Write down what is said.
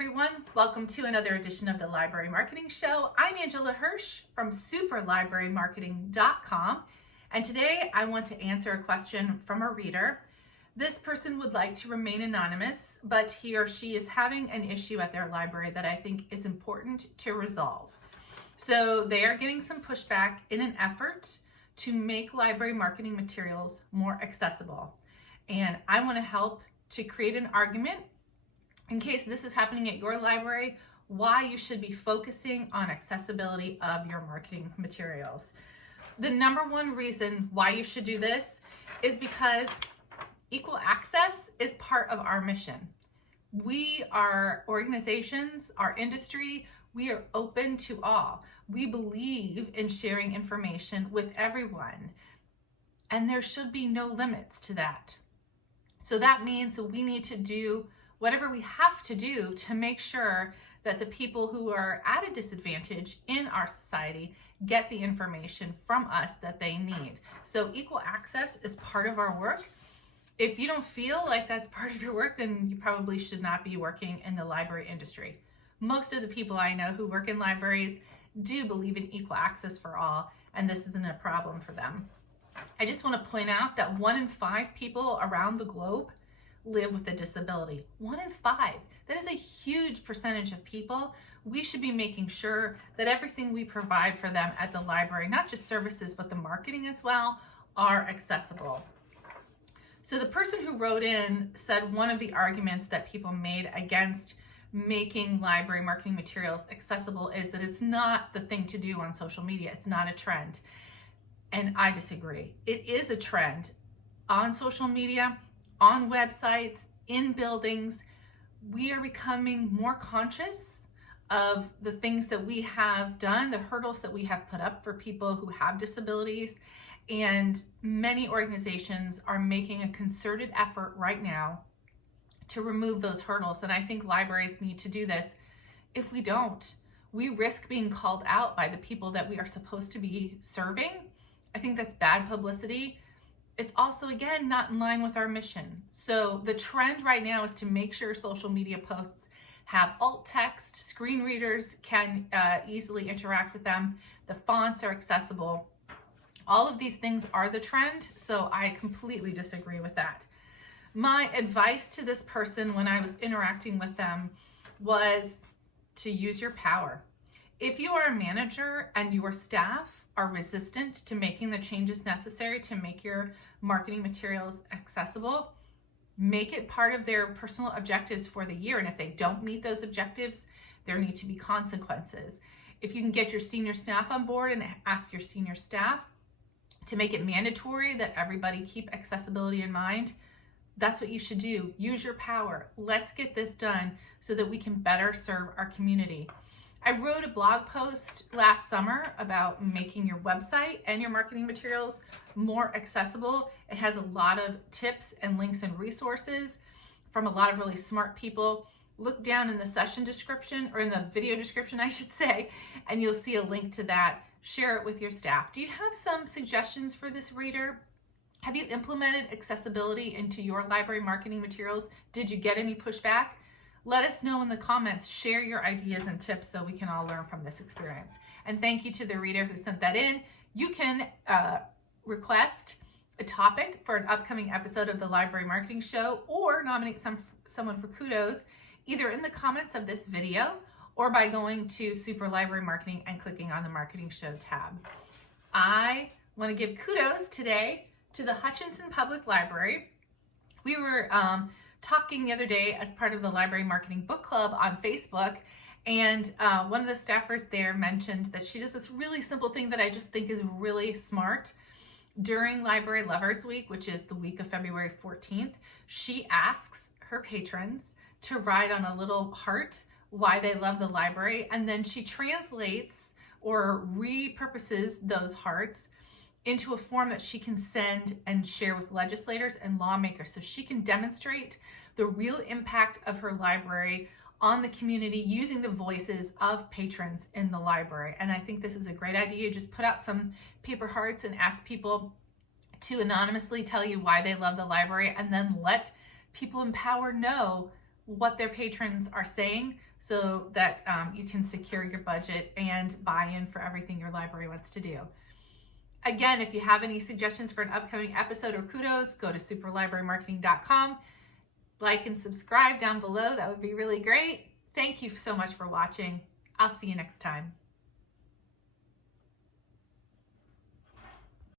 everyone. Welcome to another edition of the Library Marketing Show. I'm Angela Hursh from superlibrarymarketing.com, and today I want to answer a question from a reader. This person would like to remain anonymous, but he or she is having an issue at their library that I think is important to resolve. So they are getting some pushback in an effort to make library marketing materials more accessible. And I want to help to create an argument in case this is happening at your library, why you should be focusing on accessibility of your marketing materials. The number one reason why you should do this is because equal access is part of our mission. We are organizations, our industry, we are open to all. We believe in sharing information with everyone, and there should be no limits to that. So that means we need to do whatever we have to do to make sure that the people who are at a disadvantage in our society get the information from us that they need. So equal access is part of our work. If you don't feel like that's part of your work, then you probably should not be working in the library industry. Most of the people I know who work in libraries do believe in equal access for all, and this isn't a problem for them. I just want to point out that 1 in 5 people around the globe live with a disability. 1 in 5. That is a huge percentage of people. We should be making sure that everything we provide for them at the library, not just services, but the marketing as well, are accessible. So the person who wrote in said one of the arguments that people made against making library marketing materials accessible is that it's not the thing to do on social media. It's not a trend. And I disagree. It is a trend on social media, on websites, in buildings. We are becoming more conscious of the things that we have done, the hurdles that we have put up for people who have disabilities, and many organizations are making a concerted effort right now to remove those hurdles. And I think libraries need to do this. If we don't, we risk being called out by the people that we are supposed to be serving. I think that's bad publicity. It's also, again, not in line with our mission. So the trend right now is to make sure social media posts have alt text, screen readers can easily interact with them, the fonts are accessible. All of these things are the trend, so I completely disagree with that. My advice to this person when I was interacting with them was to use your power. If you are a manager and your staff are resistant to making the changes necessary to make your marketing materials accessible, make it part of their personal objectives for the year. And if they don't meet those objectives, there need to be consequences. If you can get your senior staff on board and ask your senior staff to make it mandatory that everybody keep accessibility in mind, that's what you should do. Use your power. Let's get this done so that we can better serve our community. I wrote a blog post last summer about making your website and your marketing materials more accessible. It has a lot of tips and links and resources from a lot of really smart people. Look down in the session description, or in the video description, I should say, and you'll see a link to that. Share it with your staff. Do you have some suggestions for this reader? Have you implemented accessibility into your library marketing materials? Did you get any pushback? Let us know in the comments. Share your ideas and tips so we can all learn from this experience. And thank you to the reader who sent that in. You can request a topic for an upcoming episode of the Library Marketing Show, or nominate someone for kudos, either in the comments of this video or by going to Super Library Marketing and clicking on the Marketing Show tab. I want to give kudos today to the Hutchinson Public Library. We were talking the other day as part of the Library Marketing Book Club on Facebook, and one of the staffers there mentioned that she does this really simple thing that I just think is really smart. During Library Lovers Week, which is the week of February 14th, she asks her patrons to write on a little heart why they love the library, and then she translates or repurposes those hearts into a form that she can send and share with legislators and lawmakers, so she can demonstrate the real impact of her library on the community using the voices of patrons in the library. And I think this is a great idea. Just put out some paper hearts and ask people to anonymously tell you why they love the library, and then let people in power know what their patrons are saying so that you can secure your budget and buy-in for everything your library wants to do. Again, if you have any suggestions for an upcoming episode or kudos, go to superlibrarymarketing.com. Like and subscribe down below. That would be really great. Thank you so much for watching. I'll see you next time.